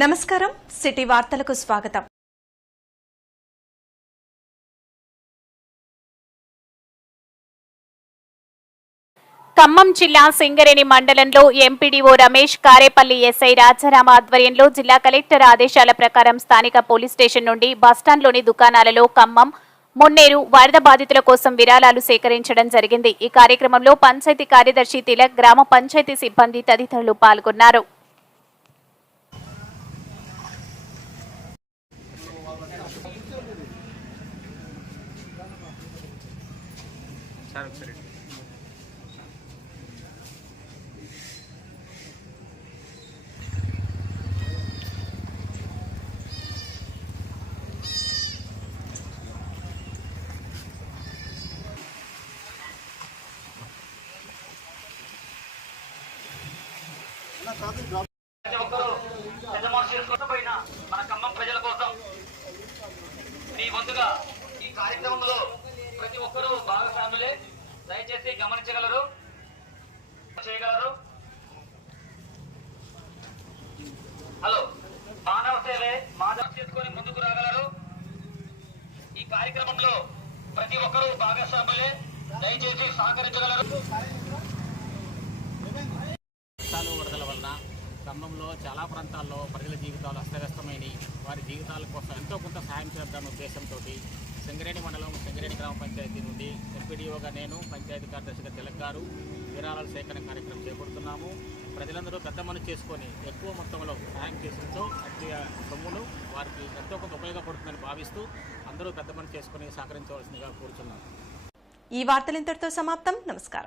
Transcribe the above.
నమస్కారం సిటీ వార్తలకు స్వాగతం. ఖమ్మం జిల్లా సింగరేణి మండలంలో ఎంపీడీఓ రమేష్ కారేపల్లి ఎస్ఐ రాజారామ ఆధ్వర్యంలో జిల్లా కలెక్టర్ ఆదేశాల ప్రకారం స్థానిక పోలీస్ స్టేషన్ నుండి బస్టాండ్లోని దుకాణాలలో ఖమ్మం మున్నేరు వరద బాధితుల కోసం విరాళాలు సేకరించడం జరిగింది. ఈ కార్యక్రమంలో పంచాయతీ కార్యదర్శి తిలక్ గ్రామ పంచాయతీ సిబ్బంది తదితరులు పాల్గొన్నారు. 잘 없어요. त्याच्यामुळे शेअर करतो पहिला వంతుగా ఈ కార్యక్రమంలో ప్రతి ఒక్కరూ భాగస్వాములే. దయచేసి గమనించగలరు. చేయగలరు. హలో మానవ సేవే మాధవ చేసుకొని ముందుకు రాగలరు. ఈ కార్యక్రమంలో ప్రతి ఒక్కరూ భాగస్వాములే. దయచేసి సహకరించగలరు. వరదల వలన ఖమ్మంలో చాలా ప్రాంతాల్లో ప్రజల జీవితాలు అస్తవ్యస్తమైనవి వారి జీవితాల కోసం ఎంతో కొంత సహాయం చేద్దాం ఉద్దేశంతో సింగరేణి మండలం సింగరేణి గ్రామ పంచాయతీ నుండి ఎంపీడీఓగా నేను పంచాయతీ కార్యదర్శిగా తిలక్ గారు విరాళాల సేకరణ కార్యక్రమం చేపడుతున్నాము. ప్రజలందరూ పెద్ద మనసు చేసుకొని ఎక్కువ మొత్తంలో సహాయం చేసినతో అట్టి సొమ్ములు వారికి ఎంతో కొంత ఉపయోగపడుతుందని భావిస్తూ అందరూ పెద్ద మనసు చేసుకొని సహకరించవలసిందిగా కోరుతున్నాను ఈ వార్తలు ఇంతటితో సమాప్తం. నమస్కారం.